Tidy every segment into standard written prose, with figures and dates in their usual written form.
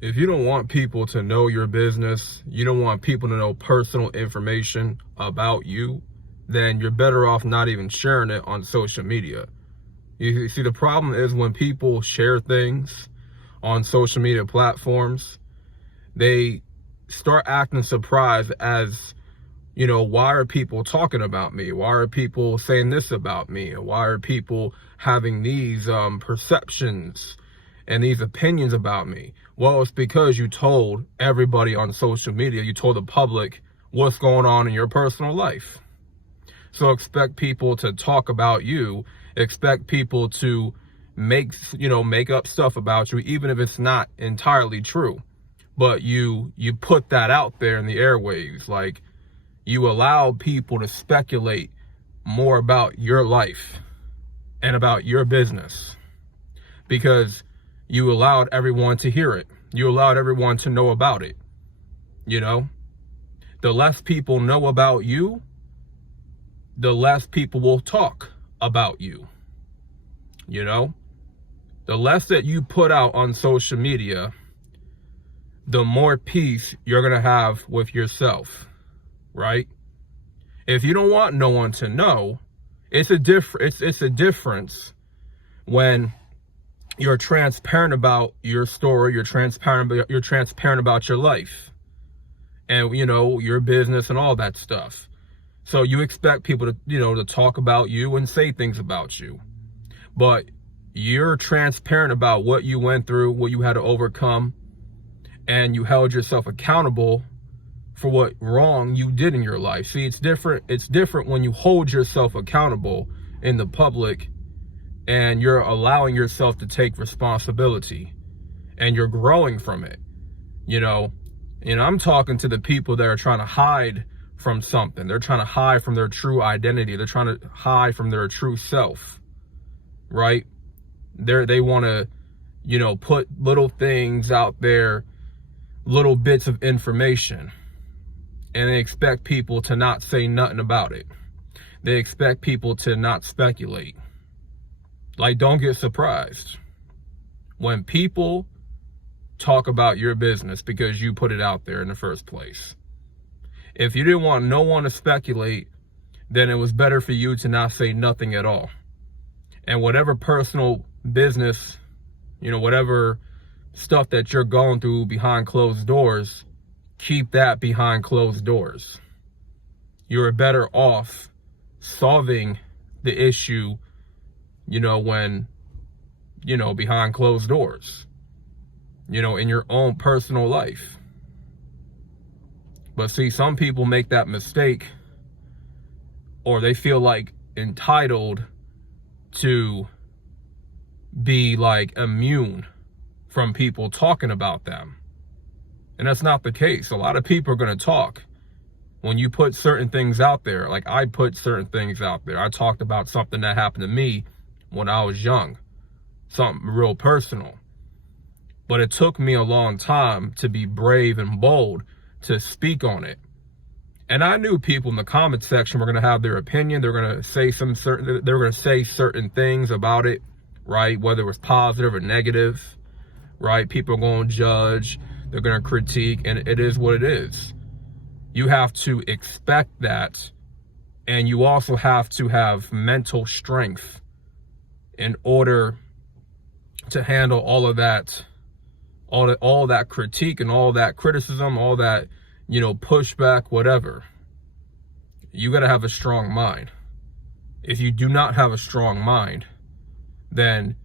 If you don't want people to know your business, you don't want people to know personal information about you, then you're better off not even sharing it on social media. You see, the problem is when people share things on social media platforms, they start acting surprised as, why are people talking about me? Why are people saying this about me? Why are people having these perceptions and these opinions about me? Well, it's because you told everybody on social media, you told the public what's going on in your personal life. So expect people to talk about you, expect people to make up stuff about you, even if it's not entirely true. But you put that out there in the airwaves, like you allow people to speculate more about your life and about your business because you allowed everyone to hear it. You allowed everyone to know about it. The less people know about you, the less people will talk about you. The less that you put out on social media, the more peace you're going to have with yourself, right? If you don't want no one to know, it's a difference when you're transparent about your story, you're transparent about your life and, your business and all that stuff. So you expect people to, to talk about you and say things about you, but you're transparent about what you went through, what you had to overcome, and you held yourself accountable for what wrong you did in your life. See, it's different. It's different when you hold yourself accountable in the public and you're allowing yourself to take responsibility and you're growing from it. I'm talking to the people that are trying to hide from something. They're trying to hide from their true identity. They're trying to hide from their true self, right? They want to, put little things out there, little bits of information, and they expect people to not say nothing about it. They expect people to not speculate. Like, don't get surprised when people talk about your business because you put it out there in the first place. If you didn't want no one to speculate, then it was better for you to not say nothing at all. And whatever personal business, whatever stuff that you're going through behind closed doors, keep that behind closed doors. You're better off solving the issue, when, behind closed doors, in your own personal life. But see, some people make that mistake, or they feel like entitled to be like immune from people talking about them. And that's not the case. A lot of people are going to talk when you put certain things out there. Like I put certain things out there. I talked about something that happened to me when I was young, something real personal. But it took me a long time to be brave and bold to speak on it. And I knew people in the comment section were going to have their opinion. They're going to say certain things about it, right? Whether it was positive or negative, right? People are going to judge. They're going to critique, and it is what it is. You have to expect that, and you also have to have mental strength in order to handle all of that, all that critique and all that criticism, all that, pushback, whatever. You got to have a strong mind. If you do not have a strong mind, then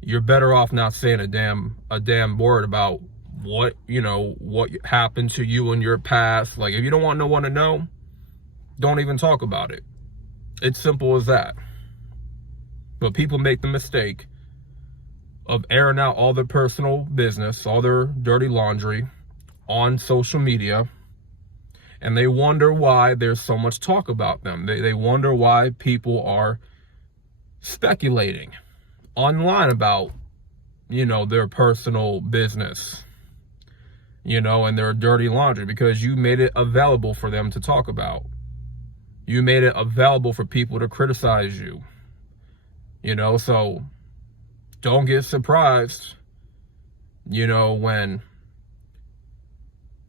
you're better off not saying a damn word about what happened to you in your past. Like, if you don't want no one to know, don't even talk about it. It's simple as that. But people make the mistake of airing out all their personal business, all their dirty laundry on social media, and they wonder why there's so much talk about them. They wonder why people are speculating online about, their personal business, and their dirty laundry, because you made it available for them to talk about. You made it available for people to criticize you, so don't get surprised, when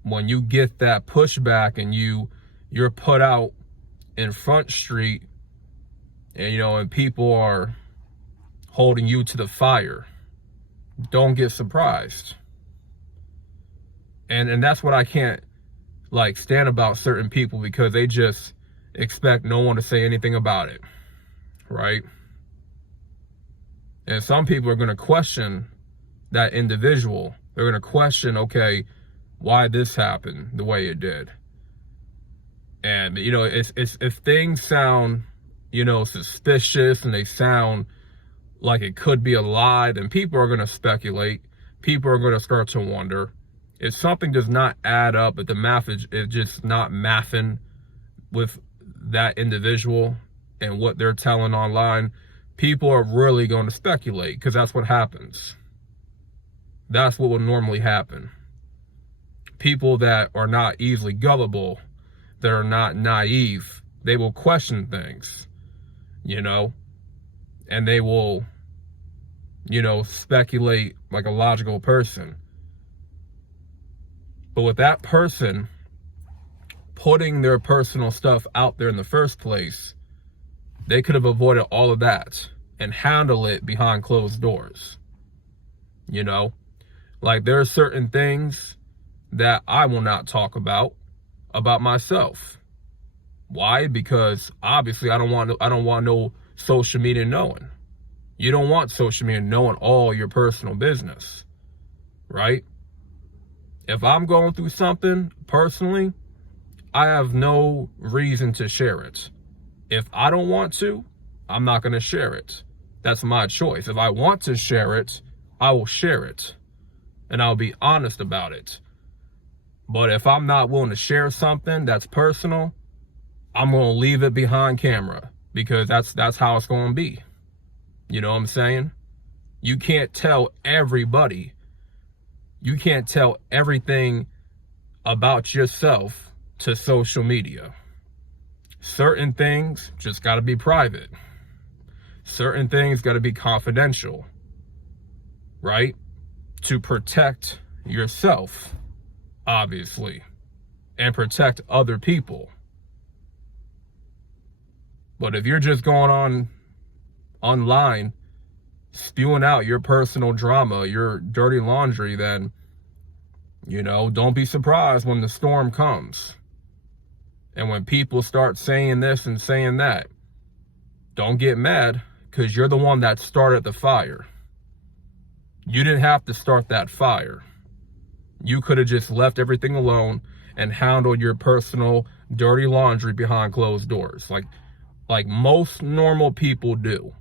when you get that pushback and you're put out in Front Street, and and people are holding you to the fire, don't get surprised. And that's what I can't stand about certain people, because they just expect no one to say anything about it, right? And some people are going to question that individual. They're going to question, okay, why this happened the way it did. And if things sound suspicious, and they sound like it could be a lie, then people are going to speculate. People are going to start to wonder. If something does not add up, if the math is just not mathing with that individual and what they're telling online, people are really going to speculate, because that's what happens. That's what would normally happen. People that are not easily gullible, that are not naive, they will question things, and they will, speculate like a logical person. But with that person putting their personal stuff out there in the first place, they could have avoided all of that and handle it behind closed doors. There are certain things that I will not talk about myself. Why? Because obviously I don't want no social media knowing. You don't want social media knowing all your personal business, right? If I'm going through something personally, I have no reason to share it. If I don't want to, I'm not going to share it. That's my choice. If I want to share it, I will share it. And I'll be honest about it. But if I'm not willing to share something that's personal, I'm going to leave it behind camera, because that's how it's going to be. You know what I'm saying? You can't tell everybody. You can't tell everything about yourself to social media. Certain things just got to be private. Certain things got to be confidential, right? To protect yourself, obviously, and protect other people. But if you're just going on online spewing out your personal drama, your dirty laundry, then, don't be surprised when the storm comes. And when people start saying this and saying that, don't get mad, because you're the one that started the fire. You didn't have to start that fire. You could have just left everything alone and handled your personal dirty laundry behind closed doors, like most normal people do.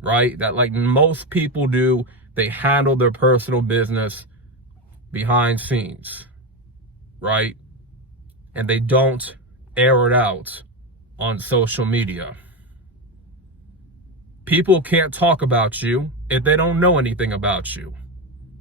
Right? That most people do, they handle their personal business behind scenes, right? And they don't air it out on social media. People can't talk about you if they don't know anything about you.